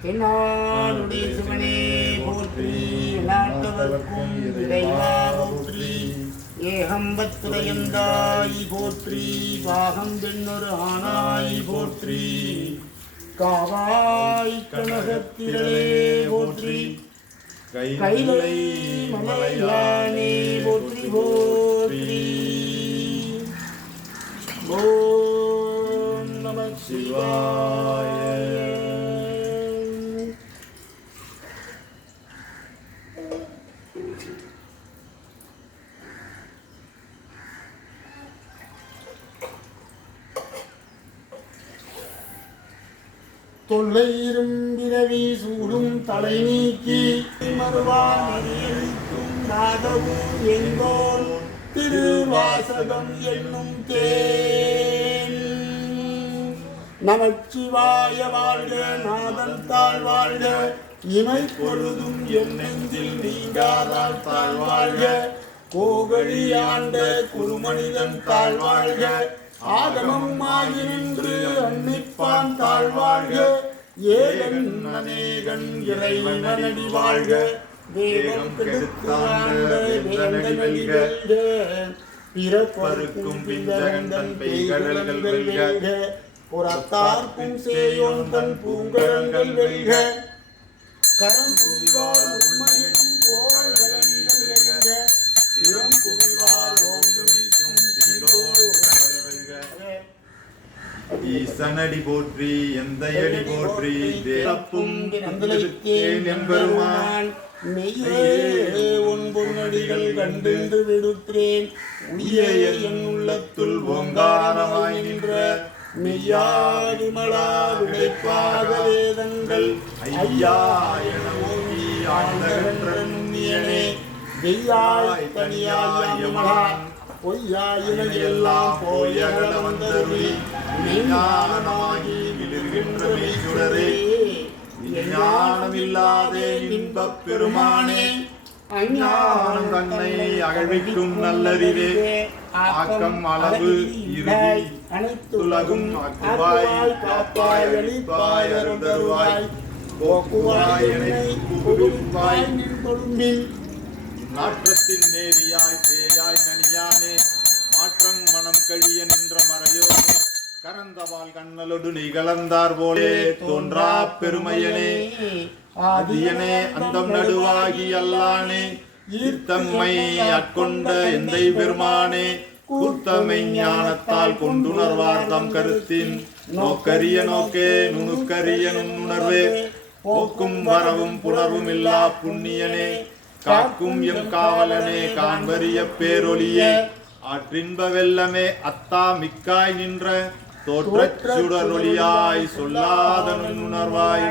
தென்னாடுடைய சிவனே போற்றி நாட்டவர்க்கும் இறைவா போற்றி ஏகம்பத்துரையந்தாய் போற்றி பாகம் பெண்ணொரு ஆனாய் போற்றி காவாய் கனகத்திரளே போற்றி கைலை மலையானே போற்றி போற்றி. ஓம் நம சிவாய தொல்லையிரும் பிறவி சூடும் தலை நீக்கி மறுவானியளிக்கும் நாதவும் எங்கோ திருவாசகம் என்னும் தேன். நமச்சிவாய வாழ்க நாதன் தாழ் வாழ்க இமை பொழுதும் என் நெஞ்சில் நீங்காதால் தாழ் வாழ்க. கோகழி ஆண்ட குருமனிதன் தாழ் வாழ்க ஆகமம் ஆகி நின்று அன்னிப்பான் தாழ் வாழ்க. ஏகன் அநேகன் இறைவனடி வாழ்க. வேகம் கெடுத்து ஆண்ட வேந்தன் அடி வெல்க பிறப்பருக்கும் பிஞ்சகந்தன் பெய்கடல்கள் வெல்க. புறத்தார்க்கும் சேயோன் தன் பூங்கடல்கள் வெல்க. கரம் குவிவார் உண்மையிலும் கோகடல்கள் வெல்க. சிரம் குவிவார் ஓங்குவிக்கும் ஈசனடி போற்றி எந்தையடி போற்றி தேரப்பும் தந்திருத்தேன் என்பெருமான். மெய்யே உன் பொன்னடிகள் கண்டின்று விடுத்தேன் உயிரே என் உள்ளத்துள் ஓங்காரமாய் நின்ற மெய்யாடிமலா விடைப்பாக வேதங்கள். ஐயா என ஓங்கி ஆண்டகன்ற நுண்ணியனே வெய்யாய் தனியாய் மகா பொய்யாயின எல்லாம் போயகல வந்தருளி. மெய்ஞானமாகி விடுகின்ற மெய்ச்சுடரே. ஞானமில்லாதே இன்பப் பெருமானே அஞ்ஞானம் தன்னை அகழ்விக்கும் நல்லறிவே ஆக்கம் அளவு இறுதி. அனைத்துலகும் அக்குவாய் காப்பாய் வெளிப்பாய் அருந்தருவாய் போக்குவாய் என்னை புகுவிப்பாய் நின் நாற்றத்தின் நேரியாய் சேயாய் நனியானே மாற்றம் மனம் கழிய நின்ற மறையோனே. கரந்தவாள் கண்ணலொடு நீ போலே தோன்றா பெருமையனே. ஆதியனே அந்தம் நடுவாகி அல்லானே. ஈர்த்தம்மை அட்கொண்ட எந்தை பெருமானே. கூர்த்தமை ஞானத்தால் கொண்டுணர்வார் தம் கருத்தின். நோக்கரிய நோக்கே நுணுக்கரிய நுண்ணுணர்வே. போக்கும் வரவும் புணர்வும் இல்லா புண்ணியனே. காக்கும் எம் காவலனே காண்பறிய பேரொளியே ஆற்றின்ப வெல்லமே அத்தா மிக்காய் நின்ற. தோற்றச் சுடரொளியாய் சொல்லாத நுண்ணுணர்வாய்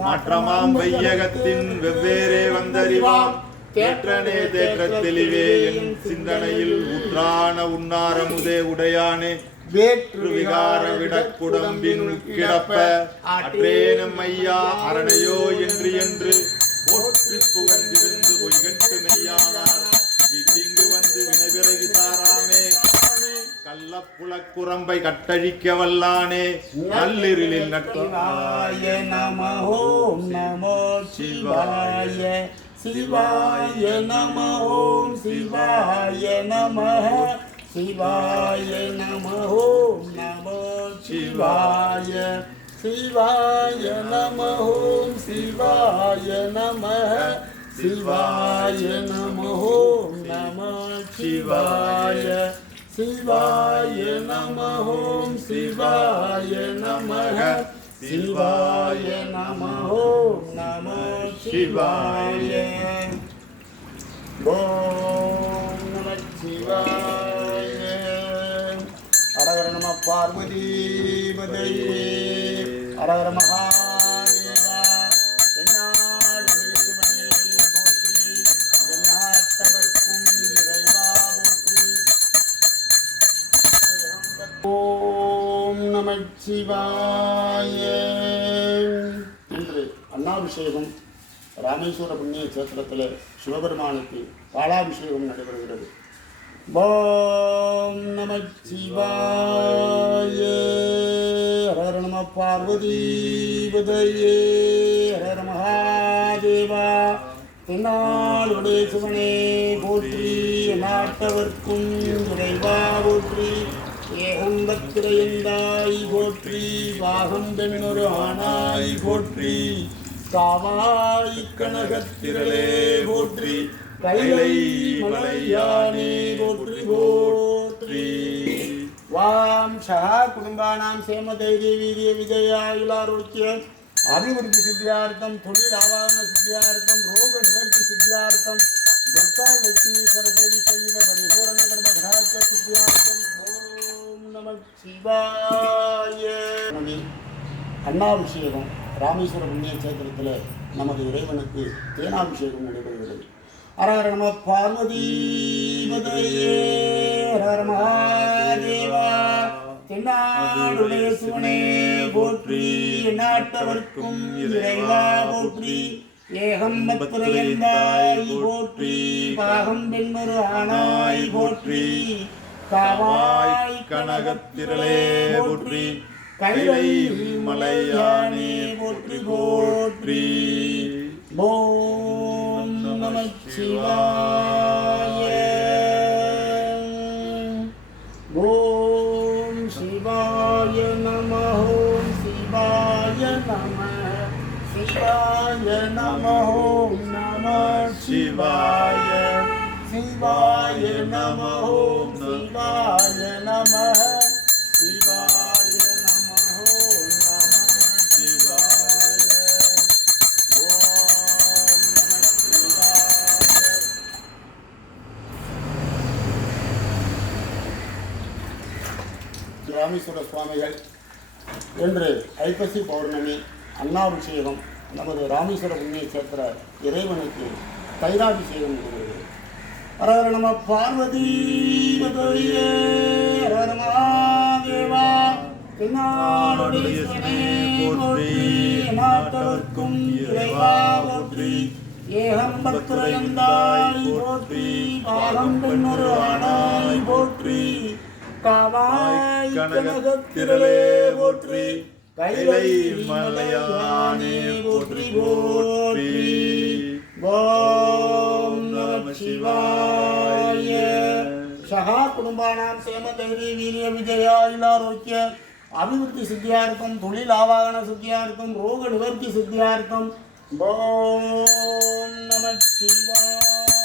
மாற்றமாம் வையகத்தின் வெவ்வேறே வந்தறிவாம். தேற்றனே தேற்ற தெளிவே என் சிந்தனையில் உற்றான உன்னாரமுதே உடையானே. வேற்று விகார விடக்குடம்பின் கிடப்ப அற்றேனும் ஐயா அரணையோ என்று என்று போற்றி புகழ்ந்திருந்து பொய்கட்டு மெய்யானார். கள்ளப்புலக்குரம்பை கட்டழிக்க வல்லானே நள்ளிருளில் நட்பு சிவாய நம ஓம் நமோ சிவாய சிவாய நம ஓம் சிவாய நம. சிவாய நம ஓம் நமோ சிவாய சிவாய நம ஓம் சிவாய நம. சிவாய நம ஓம் நம. சிவாய சிவாய நம ஓம் சிவாய நம சிவாய நம ஓம் நம சிவாய. ஓம் நம சிவாய. அரகர நம பார்வதி பதையே அரகர மகாதேவா நமச்சிவாய இன்று அண்ணாபிஷேகம் ராமேஸ்வர புண்ணிய கஷேத்திரத்தில் சிவபெருமானுக்கு பாலாபிஷேகம் நடைபெறுகிறது. ஓம் நம சிவாய. ஹர நம பார்வதீபதையே ஹர மகாதேவா. தென்னாளுடைய சிவனே போற்றி நாட்டவர்க்கும் இறைவா போற்றி. ஏகம்பத்திரையந்தாய் போற்றி பாகம் பெண்ணொரு ஆனாய் போற்றி காவாய் கனகத்திரளே போற்றி கைலை மலையானே போற்றி போற்றி. வாம் சகா குடும்பானாம் சேமதைரிய வீரிய விஜயாயுளாரோக்கிய அபிவிருத்தி சித்தியார்த்தம் தொழில் ஆவாகன சித்தியார்த்தம் ரோக நிவர்த்தி சித்தியார்த்தம் பக்தா லட்சுமி சரஸ்வதி சைவ பரிபூரண கர்ம சித்தியார்த்தம். ஓம் நம சிவாய. நமி அண்ணாபிஷேகம் ராமேஸ்வர புண்ணிய கஷேத்திரத்தில் நமது இறைவனுக்கு தேனாபிஷேகம் நடைபெறுகிறது. ஹரஹர நம பார்வதி மதுரையே. மகாதேவா. தென்னாடுடைய சிவனே போற்றி நாட்டவர்க்கும் இறைவா போற்றி. ஏகம்பத்துரையந்தாய் போற்றி பாகம் பெண்மரு ஆனாய் போற்றி. காவாய் கனகத்திரளே போற்றி கைலை மலையானே போற்றி போற்றி ஓம் நம சிவாய ஓம் சிவாய நம ஓம் சிவாய நம சிவாய நம ஓம் நம சிவாய சிவாய நம ஓம் ராமேஸ்வர சுவாமிகள் இன்று ஐப்பசி பௌர்ணமி அன்னாபிஷேகம் நமது ராமேஸ்வர புண்ணிய சேத்திர இறைவனுக்கு தைராபிஷேகம் இருக்கிறது நம பார்வதி! நாட்டவர்க்கும் இறைவா போற்றி ஏகம்பத்துரையந்தாய் போற்றி பாகம் பெண்ணொரு ஆனாய் போற்றி காவாய் கனகத்திரளே போற்றி கைலை மலையானே போற்றி போற்றி. குடும்பானாம் சேமதைரி வீரிய விஜயா இல்லாரோக்கிய அபிவிருத்தி சித்தியார்த்தம் தொழில் ஆவாகன சித்தியார்த்தம் ரோக நிவர்த்தி சித்தியார்த்தம். இருக்கும் ஓம் நம சிவாய.